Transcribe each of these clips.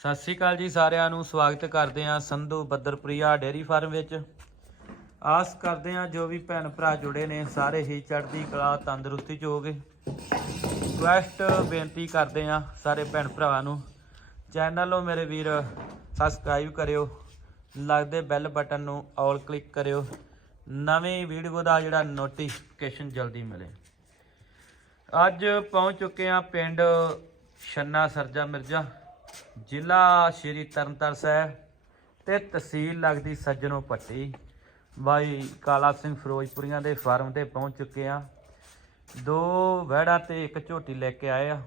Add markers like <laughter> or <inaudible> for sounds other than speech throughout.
ਸਤਿ ਸ਼੍ਰੀ ਅਕਾਲ ਜੀ ਸਾਰਿਆਂ ਨੂੰ, ਸਵਾਗਤ ਕਰਦੇ ਹਾਂ ਸੰਧੂ ਬੱਦਰਪ੍ਰਿਆ ਡੇਅਰੀ ਫਾਰਮ ਵਿੱਚ। ਆਸ ਕਰਦੇ ਹਾਂ ਜੋ ਵੀ ਭੈਣ ਭਰਾ ਜੁੜੇ ਨੇ, ਸਾਰੇ ਹੀ ਚੜ੍ਹਦੀ ਕਲਾ, ਤੰਦਰੁਸਤੀ ਚ ਹੋਗੇ ਰਿਕੁਐਸਟ ਬੇਨਤੀ ਕਰਦੇ ਹਾਂ ਸਾਰੇ ਭੈਣ ਭਰਾਵਾਂ ਨੂੰ, ਚੈਨਲ ਨੂੰ ਮੇਰੇ ਵੀਰ ਸਬਸਕ੍ਰਾਈਬ ਕਰਿਓ, ਲੱਗਦੇ ਬੈਲ ਬਟਨ ਨੂੰ ਆਲ ਕਲਿੱਕ ਕਰਿਓ, ਨਵੀਂ ਵੀਡੀਓ ਦਾ ਜਿਹੜਾ ਨੋਟੀਫਿਕੇਸ਼ਨ ਜਲਦੀ ਮਿਲੇ। ਅੱਜ ਪਹੁੰਚ ਚੁੱਕੇ ਹਾਂ ਪਿੰਡ ਛੰਨਾ ਸਰਜਾ ਮਿਰਜ਼ਾ। ਜ਼ਿਲ੍ਹਾ ਸ਼੍ਰੀ ਤਰਨਤਾਰਨ ਸਾਹਿਬ ਤੇ ਤਹਿਸੀਲ ਲੱਗਦੀ ਸੱਜਣੋ ਪੱਟੀ ਬਾਈ ਕਾਲਾ ਸਿੰਘ ਫਿਰੋਜ਼ਪੁਰੀਆਂ ਦੇ ਫਾਰਮ ਤੇ ਪਹੁੰਚ ਚੁੱਕੇ ਆ ਦੋ ਵਹਿੜਾਂ ਤੇ ਇੱਕ ਝੋਟੀ ਲੈ ਕੇ ਆਏ ਆ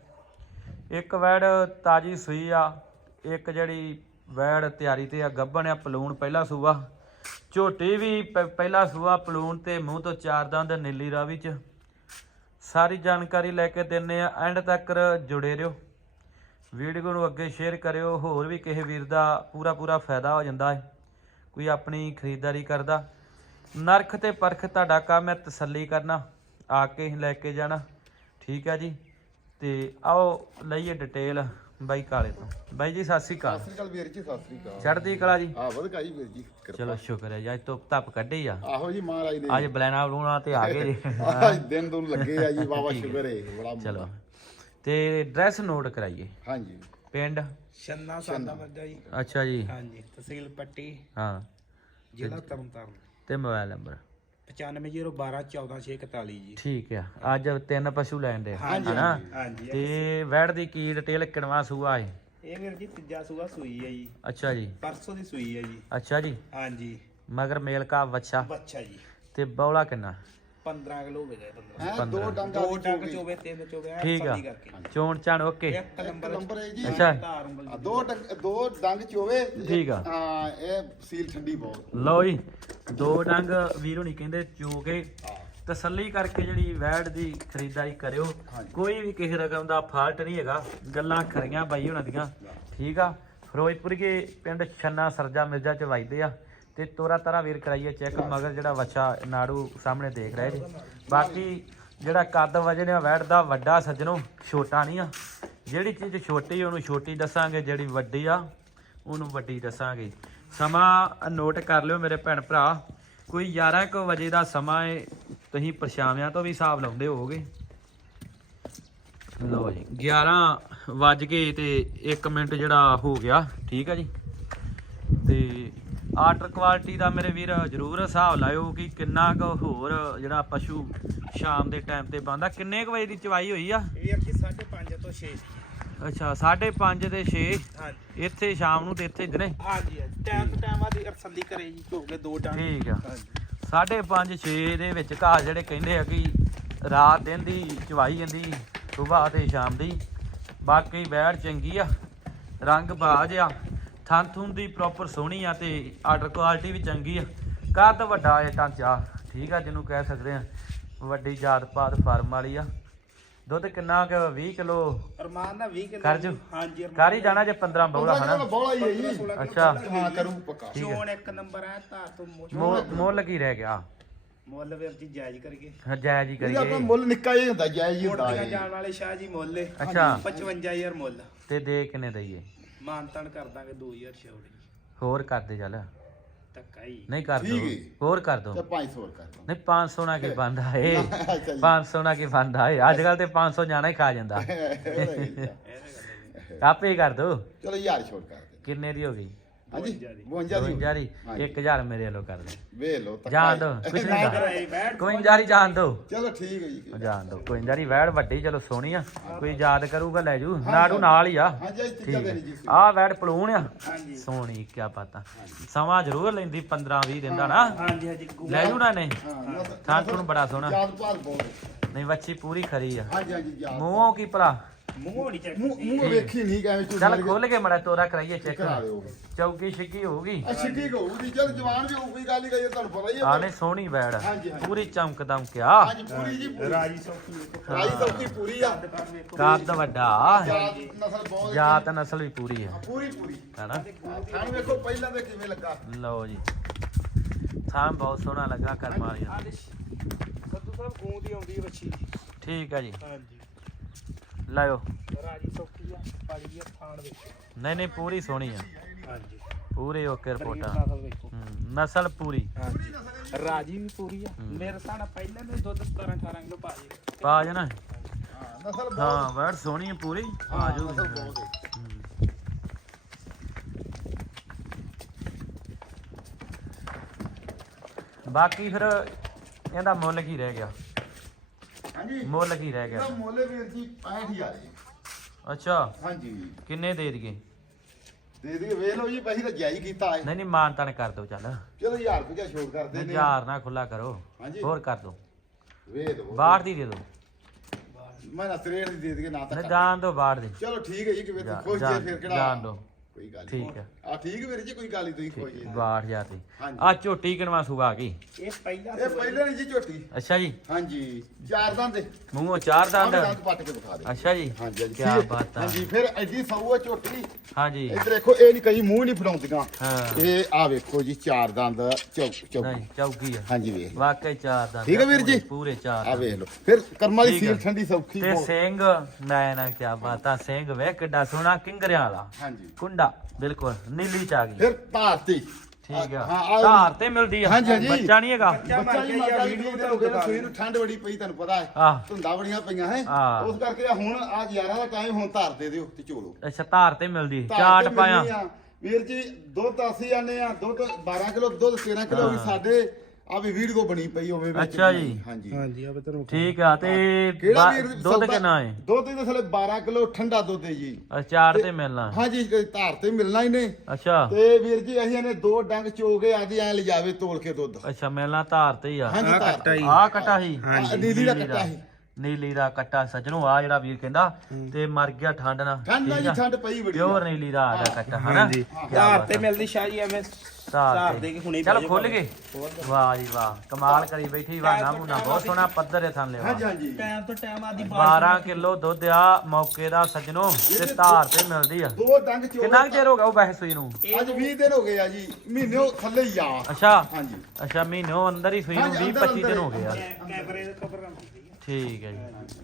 ਇੱਕ ਵਹਿੜ ਤਾਜੀ ਸੂਈ ਆ, ਇੱਕ ਜਿਹੜੀ ਵਹਿੜ ਤਿਆਰੀ ਤੇ ਆ, ਗੱਭਣ ਆ, ਪਲੂਣ ਪਹਿਲਾ ਸੂਆ। ਝੋਟੀ ਵੀ ਪਹਿਲਾ ਸੂਆ ਪਲੂਣ ਤੇ ਮੂੰਹ ਤੋਂ ਚਾਰ ਦੰਦ, ਨੀਲੀ ਰਾਵੀ ਚ। ਸਾਰੀ ਜਾਣਕਾਰੀ ਲੈ ਕੇ ਦਿੰਨੇ ਆ ਐਂਡ ਤੱਕ ਜੁੜੇ ਰਹੋ। ਵੀਡੀਓ ਨੂੰ ਅੱਗੇ ਸ਼ੇਅਰ ਕਰਿਓ ਹੋਰ ਵੀ ਕਿਸੇ ਵੀਰ ਦਾ ਪੂਰਾ ਪੂਰਾ ਫਾਇਦਾ ਹੋ ਜਾਂਦਾ ਹੈ। ਕੋਈ ਆਪਣੀ ਖਰੀਦਦਾਰੀ ਕਰਦਾ ਨਰਖ ਤੇ ਪਰਖ ਤੁਹਾਡਾ ਕੰਮ ਹੈ ਤਸੱਲੀ ਕਰਨਾ ਆ ਕੇ ਹੀ ਲੈ ਕੇ ਜਾਣਾ ਠੀਕ ਹੈ ਜੀ? ਤੇ ਆਓ ਲਈਏ ਡਿਟੇਲ ਬਾਈ ਕਾਲੇ ਤੋਂ। ਬਾਈ ਜੀ ਸਤਿ ਸ਼੍ਰੀ ਅਕਾਲ। ਸਤਿ ਸ੍ਰੀ ਅਕਾਲ ਵੀਰ ਜੀ ਸਤਿ ਸ੍ਰੀ ਅਕਾਲ। ਚੜ੍ਹਦੀ ਕਲਾ ਜੀ। ਆ ਵਧਗਾ ਜੀ ਵੀਰ ਜੀ। ਚਲੋ ਸ਼ੁਕਰ ਹੈ ਜੀ ਅੱਜ ਤੋਂ ਧੱਪ ਕੱਢੀ ਆ। ਆਹੋ ਜੀ ਮਹਾਰਾਜ ਦੇ ਅੱਜ ਬਲੈਣਾ ਬਲੂਣਾ ਤੇ ਆ ਗਏ ਜੀ। ਅੱਜ ਦਿਨ ਦੁਨ ਲੱਗੇ ਆ ਜੀ ਬਾਬਾ ਸ਼ੁਕਰ ਹੈ ਬੜਾ ਚਲੋ। ਤੇ ਡਰੈਸ ਨੋਟ ਕਰਾਈਏ। ਹਾਂਜੀ। ਪਿੰਡ? ਛੰਨਾ ਸਾਦਾ ਮੱਜਾ ਜੀ। ਅੱਛਾ ਜੀ। ਹਾਂਜੀ ਤਹਿਸੀਲ ਪੱਟੀ। ਹਾਂ। ਜ਼ਿਲ੍ਹਾ ਤਰਨਤਾਰਨ। ਤੇ ਮੋਬਾਈਲ ਨੰਬਰ? 9501214641 ਜੀ। ਠੀਕ ਆ। ਅੱਜ ਤਿੰਨ ਪਸ਼ੂ ਲੈਣ ਦੇ ਹਨਾ? ਹਾਂਜੀ ਤੇ ਵੈੜ ਦੀ ਕੀ ਡਿਟੇਲ ਕਿਣਵਾ ਸੂਆ ਹੈ ਇਹ ਵੀਰ ਜੀ ਤੀਜਾ ਸੂਆ ਸੂਈ ਹੈ ਜੀ। ਅੱਛਾ ਜੀ। ਪਰਸੋਂ ਦੀ ਸੂਈ ਹੈ ਜੀ। ਅੱਛਾ ਜੀ। ਹਾਂਜੀ। ਮਗਰ ਮੇਲ ਕਾ ਵੱਛਾ ਬੱਚਾ ਜੀ। ਤੇ ਬੌਲਾ ਕਿੰਨਾ? 15 ਕਿਲੋ ਹੋ ਗਏ 15 ਹੈ ਦੋ ਡੰਗਾ ਦੋ ਡੰਗ ਚੋਵੇ। ਤਿੰਨ ਚੋਵੇ ਐਨ ਠੀਕ ਆ। ਤਸੱਲੀ ਕਰਕੇ। ਚੋਣ ਚਾਣ ਓਕੇ। ਇੱਕ ਨੰਬਰ ਨੰਬਰ ਹੈ ਜੀ। ਅੱਛਾ। ਧਾਰ ਉਂਗਲ ਆ, ਦੋ ਡੰਗ ਦੋ ਡੰਗ ਚੋਵੇ। ਠੀਕ ਆ। ਹਾਂ ਇਹ ਸੀਲ ਠੰਡੀ ਬਹੁਤ। ਲਓ ਜੀ ਦੋ ਡੰਗ ਵੀਰ ਹੁਣੀ ਕਹਿੰਦੇ ਚੋ ਕੇ ਤਸੱਲੀ ਕਰਕੇ ਜਿਹੜੀ ਵੈੜ ਦੀ ਖਰੀਦਦਾਰੀ ਕਰਿਓ। ਹਾਂਜੀ। ਕੋਈ ਵੀ ਕਿਸੇ ਰਕਮ ਦਾ ਫਾਲਟ ਨਹੀਂ ਹੈਗਾ। ਗੱਲਾਂ ਖਰੀਆਂ ਬਾਈ ਹੁਣਾਂ ਦੀਆਂ। ਠੀਕ ਆ। ਫਿਰੋਜ਼ਪੁਰ ਕੇ ਪਿੰਡ ਛੰਨਾ ਸਰਜਾ ਮਿਰਜ਼ਾ ਚ ਵਜਦੇ ਆ। ਤੇ ਤੋਰਾ ਤਾਰਾ ਵੀਰ ਕਰਾਈਏ ਚੈੱਕ ਮਗਰ ਜਿਹੜਾ ਵੱਛਾ ਨਾੜੂ ਸਾਹਮਣੇ ਦੇਖ ਰਹੇ ਜੀ। ਬਾਕੀ ਜਿਹੜਾ ਕੱਦ ਵਜਨ ਆ ਵੈੜ ਦਾ ਵੱਡਾ ਸੱਜਣੋ, ਛੋਟਾ ਨਹੀਂ ਆ। ਜਿਹੜੀ ਚੀਜ਼ ਛੋਟੀ ਉਹਨੂੰ ਛੋਟੀ ਦੱਸਾਂਗੇ, ਜਿਹੜੀ ਵੱਡੀ ਆ, ਉਹਨੂੰ ਵੱਡੀ ਦੱਸਾਂਗੇ। ਸਮਾਂ ਨੋਟ ਕਰ ਲਿਓ ਮੇਰੇ ਭੈਣ ਭਰਾ। ਕੋਈ 11 ਕੁ ਵਜੇ ਦਾ ਸਮਾਂ ਹੈ ਤੁਸੀਂ ਪਰਛਾਵਿਆਂ ਤੋਂ ਵੀ ਹਿਸਾਬ ਲਾਉਂਦੇ ਹੋਗੇ ਲਓ ਜੀ 11 ਵੱਜ ਕੇ ਤੇ 1 ਮਿੰਟ ਜਿਹੜਾ ਹੋ ਗਿਆ, ਠੀਕ ਆ ਜੀ। ਤੇ ਆਰਡਰ ਕੁਆਲਿਟੀ ਦਾ ਮੇਰੇ ਵੀਰ ਜਰੂਰ ਹਿਸਾਬ ਲਾਇਓ ਕਿ ਕਿੰਨਾ ਕੁ ਹੋਰ ਜਿਹੜਾ ਪਸ਼ੂ ਸ਼ਾਮ ਦੇ ਟਾਈਮ ਤੇ ਬੰਦਾ ਕਿੰਨੇ ਕੁ ਵਜੇ ਦੀ ਚਵਾਈ ਹੋਈ ਆ? ਇਹ ਜੀ 5.5 ਤੋਂ 6 ਅੱਛਾ 5:30 ਤੇ 6 ਹਾਂਜੀ। ਇੱਥੇ ਸ਼ਾਮ ਨੂੰ ਤੇ ਇੱਥੇ ਦਿਨੇ ਹਾਂਜੀ ਟਾਈਮ ਟੂ ਟਾਈਮ ਆਦੀ ਤਸੱਲੀ ਕਰੇ ਜੀ ਚੋਗੇ ਦੋ ਡੰਗ ਠੀਕ ਆ। ਹਾਂਜੀ। ਸਾਢੇ 5 6 ਦੇ ਵਿੱਚ ਘਾਹ ਜਿਹੜੇ ਕਹਿੰਦੇ ਆ ਕਿ ਰਾਤ ਦਿਨ ਦੀ ਚਵਾਈ ਜਾਂਦੀ ਸੁਬਾਹ ਤੇ ਸ਼ਾਮ ਦੀ। ਬਾਕੀ ਬੈੜ ਚੰਗੀ ਆ ਰੰਗ ਬਾਜ ਆ। ਥਣ ਥੁਣ ਦੀ ਪ੍ਰੋਪਰ ਸੋਹਣੀ ਆ ਤੇ ਆਰਡਰ ਕੁਆਲਿਟੀ ਵੀ ਚੰਗੀ ਆ। ਕੱਦ ਵੱਡਾ ਹੈ ਢਾਂਚਾ? ਠੀਕ ਆ ਜਿਹਨੂੰ ਕਹਿ ਸਕਦੇ ਆ। ਵੱਡੀ ਜਾਤ ਪਾਤ ਫਾਰਮ ਵਾਲੀ ਆ। ਦੁੱਧ ਕਿੰਨਾ ਕਿ 20 ਕਿਲੋ? ਅਰਮਾਨ ਦਾ 20 ਕਿਲੋ ਕਰ ਜੋ। ਹਾਂਜੀ ਕਰ ਹੀ ਜਾਣਾ ਜੇ 15 ਬੌਲਾ ਹਨਾ? ਬੋਲਾ ਹੀ ਹੈ ਜੀ। ਅੱਛਾ। ਹਾਂ ਕਰੂ ਪੱਕਾ। ਹੈ। ਚੋਣ ਇੱਕ ਨੰਬਰ ਹੈ ਧਾਰ ਤੋਂ ਮੁੱਲ ਕੀ ਰਹਿ ਗਿਆ? ਮੁੱਲ ਵੀਰ ਜੀ ਜਾਇਜ਼ ਕਰਕੇ ਹਾਂ, ਜਾਇਜ਼ ਹੀ ਇਹਦਾ ਆਪਣਾ ਕਰੀਏ ਮੁੱਲ ਨਿੱਕਾ ਜਿਹਾ ਹੁੰਦਾ ਜਾਇਜ਼ ਹੀ ਹੁੰਦਾ ਹੈ ਜਾਣ ਵਾਲੇ ਸ਼ਾਹ ਜੀ ਮੁੱਲ ਏ। ਅੱਛਾ। 55000 ਮੁੱਲ। ਤੇ ਦੇ ਕਿੰਨੇ ਦਈਏ? ਮਾਨਤਾਨ ਕਰ ਦਾਂਗੇ 2000 ਛੋੜੀ ਹੋਰ ਕਰ ਦੇ ਚੱਲ। ਧੱਕਾ ਹੀ। ਨਹੀਂ ਕਰ ਦੋ। ਠੀਕ। ਹੋਰ ਕਰ ਦੋ। ਤੇ 500 ਕਰ ਦੋ। ਨਹੀਂ 500 ਨਾ ਕੀ ਬੰਦਾ ਏ? ਅੱਛਾ ਜੀ। 500 ਨਾ ਕੀ ਬੰਦਾ ਏ? ਅੱਜ ਕੱਲ ਤੇ 500 ਜਾਣਾ ਹੀ ਖਾ ਜਾਂਦਾ। ਇਹ ਤਾਂ ਗੱਲ ਹੈ ਆਪੇ ਹੀ ਕਰ ਦੋ। ਚਲੋ ਯਾਰ ਛੋੜ ਕਰ ਦੇ ਕਿੰਨੇ ਦੀ ਹੋ ਗਈ? ਹਾਂਜੀ 52 52 ਦੀ। 52 ਦੀ। ਹਾਂਜੀ। 1000 ਮੇਰੇ ਵੱਲੋਂ ਕਰ ਦੇ। ਵੇ ਲੋ ਤੱਕ ਜਾਣ ਦੋ <laughs> ਕੁਛ ਨਹੀਂ ਕਰ ਹੁੰਦਾ। ਆਈ ਬੈਠ। 52 ਦੀ ਜਾਣ ਦੋ। ਚਲੋ ਠੀਕ ਹੈ ਜੀ। ਜਾਣ ਦੋ। 52 ਦੀ ਵੈੜ ਵੱਡੀ ਚਲੋ ਸੋਹਣੀ ਆ। ਕੋਈ ਯਾਦ ਕਰੂਗਾ ਲੈ ਜੂ। ਨਾੜੂ ਨਾਲ ਹੀ ਆ। ਠੀਕ ਆ। ਆਹ ਵੈੜ ਪਲੂਣ ਆ। ਹਾਂਜੀ। ਸੋਹਣੀ ਕੀ ਪਤਾ ਸਮਾਂ ਜ਼ਰੂਰ ਲੈਂਦੀ 15 20 ਦਿਨ ਦਾ ਨਾ। ਹਾਂਜੀ ਹਾਂਜੀ। ਲੈ ਜੂ ਨਾ ਨੇ ਥਾਂ ਤੁਹਾਨੂੰ ਬੜਾ ਸੋਹਣਾ। ਯਾਦ ਭਾਲ ਬੋਲ ਨਹੀਂ ਵੱਛੀ ਪੂਰੀ ਖਰੀ ਆ। ਹਾਂਜੀ ਹਾਂਜੀ ਯਾਦ ਮੂੰਹੋਂ ਕੀ ਭਲਾ? ਮੂੰਹ ਨਹੀਂ ਚੱਕ ਮੂੰਹ ਮੂੰਹ ਵੇਖੀ ਨਹੀਂ ਕਿਵੇਂ ਝੂਠ ਚੱਲ ਖੋਲ ਕੇ ਮੜਾ ਤੋਰਾ ਕਰਾਈਏ ਚੈੱਕ ਕਰਾ ਦਿਓ। ਚੌਕੀ ਛਿੱਕੀ ਹੋਊਗੀ। ਅੱਛੀ ਠੀਕ ਹੋਊਗੀ ਚਲ ਜਵਾਨ ਵੀ ਹੋਊਗੀ ਗੱਲ ਹੀ ਕਰੀਏ ਤੁਹਾਨੂੰ ਪਤਾ ਹੀ ਹੈ ਆਨੇ ਸੋਹਣੀ ਵੈੜ ਹਾਂਜੀ, ਹਾਂਜੀ। ਪੂਰੀ ਚਮਕ ਦਮਕਿਆ ਹਾਂਜੀ ਪੂਰੀ ਜੀ ਪੂਰੀ। ਰਾਜੀ ਸੌਖੀ ਵੇਖੋ ਰਾਈ ਸੌਕੀ ਪੂਰੀ ਆ। ਦੁਕਾਨ ਵੇਖੋ। ਕੱਦ ਵੱਡਾ। ਜਾਤ ਨਸਲ ਬਹੁਤ ਜਾਤ ਨਸਲ ਵੀ ਪੂਰੀ ਹੈ ਹਾਂ, ਪੂਰੀ ਪੂਰੀ। ਹੈਨਾ? ਥਾਣ ਵੇਖੋ ਪਹਿਲਾਂ ਤੇ ਕਿਵੇਂ ਲੱਗਾ। ਲਓ ਜੀ। ਥਾਂ ਬਹੁਤ ਸੋਹਣਾ ਲੱਗਾ ਕਰਮ ਵਾਲੀਆਂ। ਆਦਿਸ਼ ਸੱਤੂ ਸਾਹਿਬ ਗੂੰ ਦੀ ਆਉਂਦੀ ਹੈ ਬੱਚੀ ਠੀਕ ਹੈ ਜੀ। ਹਾਂਜੀ। ਲਾਇਓ। ਰਾਜੀ ਸੌਖੀ ਆ ਪਾਲੀ ਆ ਥਾਣ ਵੇਖੋ ਨਹੀਂ ਨਹੀਂ ਪੂਰੀ ਸੋਹਣੀ ਆ। ਹਾਂਜੀ। ਪੂਰੀ ਓਕੇ ਰਿਪੋਰਟਾਂ ਨਸਲ ਵੇਖੋ ਹੂੰ, ਨਸਲ ਪੂਰੀ। ਹਾਂਜੀ। ਰਾਜੀ ਵੀ ਪੂਰੀ ਆ। ਮੇਰੇ ਸਾਡਾ ਪਹਿਲਾਂ ਦੇ ਦੁੱਧ 17 18 ਕਿਲੋ ਪਾ ਜੀ। ਪਾ ਜਾਣਾ ਹਾਂ ਨਸਲ ਬਹੁਤ ਹਾਂ ਵੈਟ ਸੋਹਣੀ ਆ ਪੂਰੀ। ਆ ਹਾਂ ਜਾਊਗੀ। ਨਸਲ ਬਹੁਤ ਹੈ। ਹੂੰ। ਬਾਕੀ ਫਿਰ ਇਹਦਾ ਮੁੱਲ ਕੀ ਰਹਿ ਗਿਆ? ਹਾਂਜੀ। ਮੁੱਲ ਕੀ ਰਹਿ ਇਹਦਾ ਗਿਆ ਮੁੱਲ ਵੀਰ ਜੀ 65000 ਹੈ ਅੱਛਾ। ਹਾਂਜੀ। ਕਿੰਨੇ ਦੇ ਦਈਏ? ਦੇ ਦੇ ਵੇਖ ਲਓ ਜੀ ਪੈਸੇ ਤਾਂ ਜਾਇਜ਼ ਕੀਤਾ ਹੈ ਨਹੀਂ ਨਹੀਂ ਮਾਨ ਤਾਨ ਕਰ ਦਿਓ ਚੱਲ। ਚਲੋ 1000 ਰੁਪਏ ਛੋੜ ਕਰਦੇ ਨੇ। ਹਜ਼ਾਰ ਨਾ ਖੁੱਲਾ ਕਰੋ। ਹਾਂਜੀ। ਹੋਰ ਕਰ ਦਿਓ। ਵੇਖ ਲਓ। ਬਾਹਰ ਦੀ ਦੇ ਦਿਓ। ਮੈਂ ਨਾ ਤਰੇੜ ਦੀ ਦੇ ਦਈਏ ਨਾ ਤਾਂ ਨਹੀਂ ਜਾਣ ਦਿਓ ਬਾਹਰ ਦੀ। ਚਲੋ ਠੀਕ ਹੈ ਜੀ ਕਿਵੇਂ ਜਾ- ਤੁਸੀਂ ਖੁਸ਼ ਜੇ ਜਾਣ- ਫਿਰ ਕਿਹੜਾ ਜਾਣ ਦਿਓ। ਕੋਈ ਗੱਲ ਠੀਕ ਹੈ। ਆ ਠੀਕ ਵੀਰ ਜੀ ਕੋਈ ਗੱਲ ਨਹੀਂ ਤੁਸੀਂ ਜੀ 62000 ਦੀ ਹਾਂਜੀ। ਆ ਝੋਟੀ ਕਿਨਵਾ ਸੂਗਾ ਆ ਗਈ ਇਹ ਪਹਿਲਾ ਇਹ ਪਹਿਲੇ ਨਹੀਂ ਜੀ ਝੋਟੀ। ਅੱਛਾ ਜੀ। ਹਾਂਜੀ ਚਾਰ ਦੰਦ। ਦੇ ਮੂੰਹੋਂ ਚਾਰ ਦੰਦ। ਦੰਦ ਪੱਟ ਕੇ ਦਿਖਾ ਦੇ ਅੱਛਾ ਜੀ। ਹਾਂਜੀ ਹਾਂਜੀ। ਕੀ ਫਿਰ- ਬਾਤ ਆ। ਹਾਂਜੀ ਫਿਰ ਐਡੀ ਸੌ ਆ ਝੋਟੀ। ਹਾਂਜੀ। ਇੱਧਰ ਦੇਖੋ ਇਹ ਨਹੀਂ ਕਈ ਮੂੰਹ ਨਹੀਂ ਫੜਾਉਂਦੀਆਂ। ਹਾਂ। ਇਹ ਆ ਵੇਖੋ ਜੀ ਚਾਰ ਦੰਦ ਚੌਕ ਚੌਕ ਨਹੀਂ ਚੌਕੀ ਆ। ਹਾਂਜੀ ਵੇਖ ਵਾਕਈ ਚਾਰ ਦੰਦ ਠੀਕ ਹੈ ਵੀਰ ਜੀ? ਪੂਰੇ- ਪੂਰੇ ਚਾਰ ਆ। ਵੇਖ ਲਓ। ਫਿਰ ਕਰਮਾਂ ਦੀ ਠੀਕ। ਸੀਲ ਠੰਡੀ ਸੌਖੀ ਤੇ। ਸਿੰਘ ਮੈਂ ਨਾ ਕੀ ਬਾਤ ਆ ਸਿੰਘ ਵੇ ਕਿੱਡਾ ਸੋਹਣਾ ਕਿੰਗਰਿਆਂ ਵਾਲਾ। ਹਾਂਜੀ। ਕੁੰਡਾ ਬਿਲਕੁਲ ਨੀਲੀ ਚ ਆ ਗਈ। ਫਿਰ ਧਾਰਤੀ। ਠੀਕ ਆ। ਹਾਂ, ਧਾਰ ਤੇ ਮਿਲਦੀ ਆ। ਹਾਂਜੀ, ਹਾਂਜੀ। ਬੱਚਾ ਨਹੀਂ ਹੈਗਾ। ਬੱਚਾ ਜੀ ਮਾਤਾ ਵੀਡੀਓ ਤੇ ਹੋ ਗਿਆ ਸੂਈ ਨੂੰ ਠੰਡ ਬੜੀ ਪਈ ਤੁਹਾਨੂੰ ਪਤਾ ਹੈ। ਆਹ ਧੁੰਦਾਂ ਬੜੀਆਂ ਪਈਆਂ ਹੈ। ਹਾਂ। ਉਸ ਕਰਕੇ ਆ ਹੁਣ ਆ 11 ਦਾ ਟਾਈਮ ਹੁਣ ਧਾਰ ਦੇ ਦਿਓ ਤੇ ਚੋਲੋ। ਅੱਛਾ ਧਾਰ ਤੇ ਮਿਲਦੀ। ਧਾਰ ਚਾਟ ਤੇ ਪਾਇਆ। ਮਿਲਣੀ ਆ। ਵੀਰ ਜੀ ਦੁੱਧ ਅਸੀਂ ਆਨੇ ਆ ਦੁੱਧ 12 ਕਿਲੋ ਦੁੱਧ 13 ਕਿਲੋ ਵੀ ਹਾਂ। ਸਾਡੇ ਆ ਵੀ ਵੀਡੀਓ ਬਣੀ ਪਈ ਹੋਵੇ ਵਿੱਚ ਅੱਛਾ ਜੀ। ਹਾਂਜੀ। ਹਾਂਜੀ ਆ ਬਤਨ ਠੀਕ ਆ ਤੇ ਕਿਹੜਾ ਬਾ- ਵੀਰ ਦੁੱਧ ਸੌਦਾ- ਕਿੰਨਾ ਹੈ? ਦੁੱਧ ਦੇ ਥਲੇ 12 ਕਿਲੋ ਠੰਡਾ ਦੁੱਧ ਹੈ ਜੀ। ਚਾਰ ਤੇ ਮਿਲਣਾ। ਹਾਂਜੀ ਤੇ ਧਾਰ ਤੇ ਮਿਲਣਾ ਹੀ ਨੇ। ਅੱਛਾ। ਤੇ ਵੀਰ ਜੀ ਅਸੀਂ ਇਹਨੇ ਦੋ ਡੰਗ ਚੋ ਕੇ ਆਦੀ ਐ ਲਿਜਾਵੇ ਤੋਲ ਕੇ ਦੁੱਧ। ਅੱਛਾ ਮਿਲਣਾ ਧਾਰ ਤੇ ਹੀ ਆ। ਹਾਂਜੀ ਆਹ ਧਾਰ। ਕੱਟਾ ਹੀ। ਆ ਕਟਾ ਹੀ। ਹਾਂਜੀ। ਨੀਲੀ ਦਾ ਕੱਟਾ ਸੀ। ਨੀਲੀ ਦਾ ਕੱਟਾ ਸੱਜਣੋ ਆ ਜਿਹੜਾ ਵੀਰ ਕਹਿੰਦਾ ਤੇ ਮਰ ਗਿਆ ਠੰਡ ਨਾਲ। ਠੰਡ ਨਾਲ ਠੀਕ ਜੀ ਆ? ਠੰਡ ਪਈ ਬੜੀ। ਪਿਓਰ ਨੀਲੀ ਦਾ ਆ ਗਿਆ ਕੱਟਾ ਹਨਾ? ਹਾਂਜੀ। ਧਾਰ ਤੇ ਆ। ਮਿਲਦੀ ਸ਼ਾਹੀ ਐਵੇਂ ਧਾਰ। ਦੇ ਕੇ ਹੁਣੇ ਚੱਲ ਖੁੱਲ ਗਏ। ਵਾਹ ਜੀ ਵਾਹ ਕਮਾਲ ਕਰੀ ਬੈਠੀ ਵਾਹ ਨਾ ਮੁੰਨਾ ਬਹੁਤ ਸੋਹਣਾ ਪੱਧਰ ਹੈ ਥਾਂ ਲਿਆ ਹਾਂਜੀ ਹਾਂਜੀ। ਟਾਈਮ ਤੋਂ ਟਾਈਮ ਆਦੀ 12 ਕਿਲੋ ਦੁੱਧ ਆ ਮੌਕੇ ਦਾ ਸੱਜਣੋ ਤੇ ਧਾਰ ਤੇ ਮਿਲਦੀ ਆ। ਦੋ ਡੰਗ ਚੋ ਕਿੰਨਾ ਚਿਰ ਹੋ ਗਿਆ ਉਹ ਵੈਸੇ ਸੂਈ ਨੂੰ? ਅੱਜ 20 ਦਿਨ ਹੋ ਗਏ ਆ ਜੀ ਮਹੀਨੇ ਥੱਲੇ ਹੀ ਆ। ਅੱਛਾ। ਹਾਂਜੀ। ਅੱਛਾ ਮਹੀਨੇ ਅੰਦਰ ਹੀ ਸੂਈ ਨੂੰ ਹਾਂਜੀ, 20 ਅੰਦਰ 25 ਦਿਨ ਹੋ ਗਏ ਆ। ਕੈਮਰੇ ਦੇ ਠੀਕ ਹੈ ਜੀ।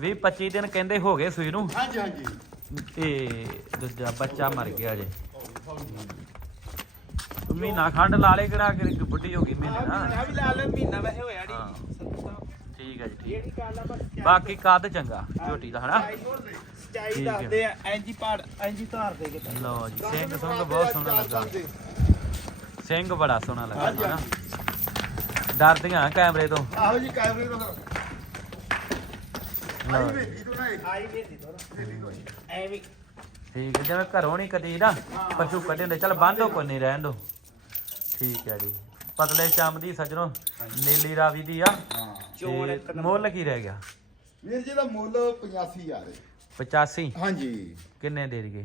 20 25 ਦਿਨ ਕਹਿੰਦੇ ਹੋ ਗਏ ਸੂਈ ਨੂੰ। ਹਾਂਜੀ ਹਾਂਜੀ। ਤੇ ਦੂਜਾ ਬੱਚਾ ਮਰ ਗਿਆ ਜੇ। ਮਹੀਨਾ ਖੰਡ ਲਾ ਲੇ ਕਿਹੜਾ ਕਿ ਬੁੱਢੀ ਹੋ ਗਈ ਮਹੀਨੇ ਨਾ। ਵੀ ਲਾ ਲੈ ਮਹੀਨਾ ਵੈਸੇ ਹੋਇਆ। ਨਹੀਂ ਸਾਹਿਬ ਠੀਕ ਹੈ ਜੀ ਠੀਕ। ਜਿਹੜੀ ਗੱਲ ਆ ਬਸ ਬਾਕੀ ਕੱਦ ਚੰਗਾ ਝੋਟੀ ਦਾ ਹਨਾ? ਸਚਾਈ ਠੀਕ ਹੈ। ਦੱਸਦੇ ਆ ਐਂਜੀ ਪਾੜ ਐਂਜੀ ਧਾਰ ਦੇ ਕੇ। ਲਓ ਜੀ ਸਿੰਘ ਸੁੰਗ ਬਹੁਤ ਸੋਹਣਾ ਲੱਗਾ। ਸਿੰਘ ਬੜਾ ਸੋਹਣਾ ਲੱਗਾ ਹਾਂਜੀ, ਹਨਾ? ਡਰਦੀਆਂ ਕੈਮਰੇ ਤੋਂ। ਆਹੋ ਜੀ ਕੈਮਰੇ ਤੋਂ। ਆਈ ਲਓ ਜੀ। ਵੇਖੀ ਤੋਂ ਨਾ ਇਹ। ਆਈ ਵੀ ਦੀ ਦੋਰਾ ਐਵੇਂ ਠੀਕ ਹੈ ਜਿਵੇਂ ਘਰੋਂ ਨਹੀਂ ਕਦੀ ਨਾ ਪਸ਼ੂ ਕੱਢੇ ਹੁੰਦੇ ਚੱਲ ਬੰਦੋ ਕੋਈ ਨਹੀਂ ਰਹਿਣ ਦੋ। ਠੀਕ ਹੈ ਜੀ। ਪਤਲੇ ਚੰਮ ਦੀ ਸੱਜਣੋ ਨੀਲੀ ਰਾਵੀ ਦੀ ਆ। ਹਾਂ। ਚੋਣ ਇੱਕ ਤੇ ਨੰਬਰ। ਮੁੱਲ ਕੀ ਰਹਿ ਗਿਆ? ਵੀਰ ਜੀ ਦਾ ਮੁੱਲ 85000 ਹੈ। 85 ਹਾਂਜੀ। ਕਿੰਨੇ ਦੇ ਦਈਏ?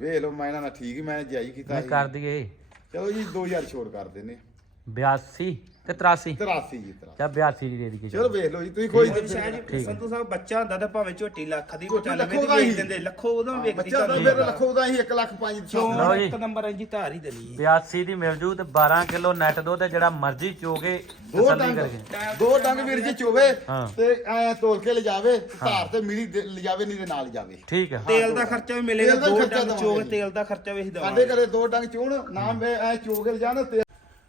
ਵੇਖ ਲਓ ਮੈਂ ਇਹਨਾਂ ਨਾਲ ਠੀਕ ਹੀ ਮੈਂ ਜਾਈ ਕੀਤਾ ਮੈਂ ਸੀ। ਕਰ ਦਈਏ। ਚਲੋ ਜੀ 2000 ਛੋੜ ਕਰ ਦਿੰਨੇ 82 ਤੇ 83 83 ਜੀ 83 ਜਾਂ 82 ਦੀ ਦੇ ਦਈਏ ਚਲੋ ਵੇਖ ਲਓ ਜੀ ਤੁਸੀਂ ਕੋਈ ਕੋਈ ਸ਼ਾਇਦ ਠੀਕ ਹੈ। ਸੰਤੂ ਸਾਹਿਬ ਬੱਚਾ ਹੁੰਦਾ ਤਾਂ ਭਾਵੇਂ ਝੋਟੀ ਲੱਖ ਦੀ ਝੋਟੀ 95 ਲੱਖੋਂ ਦੀ ਹੀ। ਵੇਚ ਦਿੰਦੇ ਲੱਖੋ ਉਦੋਂ ਵੇਚਦੀ ਬੱਚਾ ਤਾਂ ਫਿਰ ਲੱਖੋ ਦਾ ਹੀ 1 ਲੱਖ 5 ਲਓ ਚੋਣ ਜੀ। ਇੱਕ ਨੰਬਰ ਐਂਜੀ ਧਾਰ ਹੀ ਦੇਣੀ 82 ਦੀ ਮਿਲ ਜੂ ਤੇ 12 ਕਿਲੋ ਨੈਟ ਦੋ ਤੇ ਜਿਹੜਾ ਮਰਜ਼ੀ ਚੋਗੇ ਦੋ ਤਸੱਲੀ ਡੰਗ ਕਰਕੇ। ਦੋ ਡੰਗ ਵੀਰ ਜੀ ਚੋਵੇ ਹਾਂ। ਤੇ ਐ ਤੋਲ ਕੇ ਲਿਜਾਵੇ ਧਾਰ ਤੇ ਮਿਲੀ ਲਿਜਾਵੇ ਨਹੀਂ ਦੇ ਨਾਲ ਜਾਵੇ। ਠੀਕ ਹੈ। ਤੇਲ ਦਾ ਖਰਚਾ ਵੀ ਮਿਲੇਗਾ ਤੇਲ ਦਾ ਡੰਗ ਚੋਗ ਜੀ। ਤੇਲ ਦਾ ਖਰਚਾ ਵੀ ਅਸੀਂ ਸਾਡੇ ਦਵਾਂਗੇ ਘਰੇ ਦੋ ਡੰਗ ਚੋਣ ਨਾ ਐ ਚੋ ਕੇ ਲਿਜਾਣ ਤੇ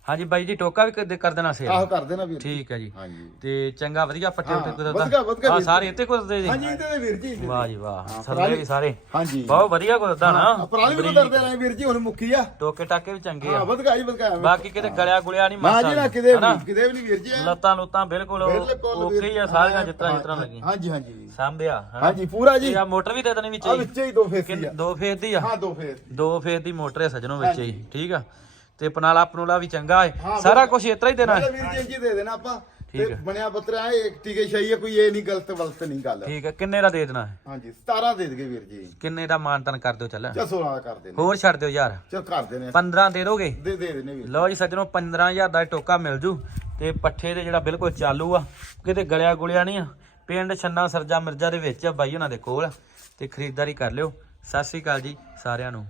ਹਾਂਜੀ ਬਾਈ ਜੀ ਟੋਕਾ ਵੀ ਕਰ- ਕਰ ਦੇਣਾ ਸੇਲ। ਆਹੋ ਕਰ ਦੇਣਾ ਵੀਰ ਠੀਕ ਹੈ ਜੀ। ਹਾਂਜੀ। ਤੇ ਚੰਗਾ ਵਧੀਆ ਹਾਂ, ਉੱਤੇ ਵਧੀਆ, ਵਧੀਆ ਵੀਰ ਸਾਰੇ ਇੱਥੇ ਕੁਦਰਦੇ ਜੀ। ਹਾਂਜੀ ਇਹਦੇ ਦੇ ਵੀਰ ਜੀ। ਵਾਹ ਜੀ ਵਾਹ ਹਾਂ, ਵੀ ਸਾਰੇ। ਹਾਂਜੀ। ਬਹੁਤ ਵਧੀਆ ਕੁਦਰਦਾ ਨਾ। ਪਰਾਲੀ ਵੀ ਬਰੀਕ। ਦਰਦੇ ਰਹੇ ਵੀਰ ਜੀ ਹੁਣ ਮੁੱਕੀ ਆ। ਟੋਕੇ ਟਾਕੇ ਵੀ ਚੰਗੇ ਹਾਂ ਆ ਵਧਗਾ ਜੀ ਵਧਗਾ ਬਾਕੀ ਕਿਤੇ ਗਲਿਆ ਗੁਲਿਆ ਨਹੀਂ ਨਾ ਜੀ ਨਾ ਕਿਤੇ ਵੀ? ਨਹੀਂ, ਕਿਤੇ ਵੀ ਨਹੀਂ ਵੀਰ ਜੀ। ਲੱਤਾਂ ਲੁੱਤਾਂ ਬਿਲਕੁਲ ਬਿਲਕੁਲ ਵੀਰ ਓਕੇ ਹੀ ਆ। ਸਾਰੀਆਂ ਜਿਤਨਾ ਜਿਤਨਾ ਲੱਗੀ ਹਾਂਜੀ ਹਾਂਜੀ। ਸਾਂਭਿਆ ਹਨਾ? ਹਾਂਜੀ ਪੂਰਾ ਜੀ। ਤੇ ਆ ਮੋਟਰ ਵੀ ਦੇ ਦੇਣੀ ਵਿੱਚ ਆ ਹੀ। ਵਿੱਚੇ ਹੀ ਦੋ ਫੇਸ ਕਿੰਨ- ਆ। ਦੋ ਫੇਸ ਦੀ ਆ? ਹਾਂ ਦੋ ਫੇਸ। ਦੋ ਫੇਸ ਦੀ ਮੋਟਰ ਹੈ ਸਜਣੋ ਵਿੱਚ ਹੀ। ਠੀਕ ਆ? ਤੇ ਪਨਾਲਾ ਪਨੂਲਾ ਵੀ ਚੰਗਾ ਹੈ। ਸਾਰਾ। ਕੁਝ ਇਤਰਾ ਹੀ ਦੇਣਾ ਹੈ। ਵੀਰ ਜੀ ਇੰਜੀ ਦੇ ਦੇਣਾ ਆਪਾਂ। ਤੇ। ਬਣਿਆ ਬਤਰਾ ਇਹ ਟੀਕੇ ਸ਼ਾਈ ਹੈ ਕੋਈ ਇਹ ਨਹੀਂ ਗਲਤ ਵਲਤ ਨਹੀਂ ਗੱਲ। ਠੀਕ ਹੈ ਕਿੰਨੇ ਦਾ ਦੇ ਦੇਣਾ ਹੈ? ਹਾਂਜੀ 17 ਦੇ ਦੇਗੇ ਵੀਰ ਜੀ। ਕਿੰਨੇ ਦਾ ਮਾਨਤਨ ਕਰ ਦਿਓ ਚੱਲ। ਚਲ 16 ਕਰ ਦੇਣੇ। ਹੋਰ ਛੱਡ ਦਿਓ ਯਾਰ। ਚਲ ਕਰ ਦੇਣੇ। 15 ਦੇ ਦੋਗੇ? ਦੇ ਦੇ ਦੇਣੇ ਵੀਰ ਲਓ ਜੀ ਸੱਜਣੋ 15000 ਦਾ ਟੋਕਾ ਮਿਲ ਜੂ। ਤੇ ਪੱਠੇ ਦੇ ਜਿਹੜਾ ਬਿਲਕੁਲ ਚਾਲੂ ਆ ਕਿਤੇ ਗਲਿਆ ਗੁਲਿਆ ਨਹੀਂ ਆ। ਪਿੰਡ ਛੰਨਾ ਸਰਜਾ ਮਿਰਜ਼ਾ ਦੇ ਵਿੱਚ ਆ ਬਾਈ ਉਹਨਾਂ ਦੇ ਕੋਲ। ਤੇ ਖਰੀਦਦਾਰੀ ਕਰ ਲਿਓ। ਸਤਿ ਸ੍ਰੀ ਅਕਾਲ ਜੀ ਸਾਰਿਆਂ ਨੂੰ।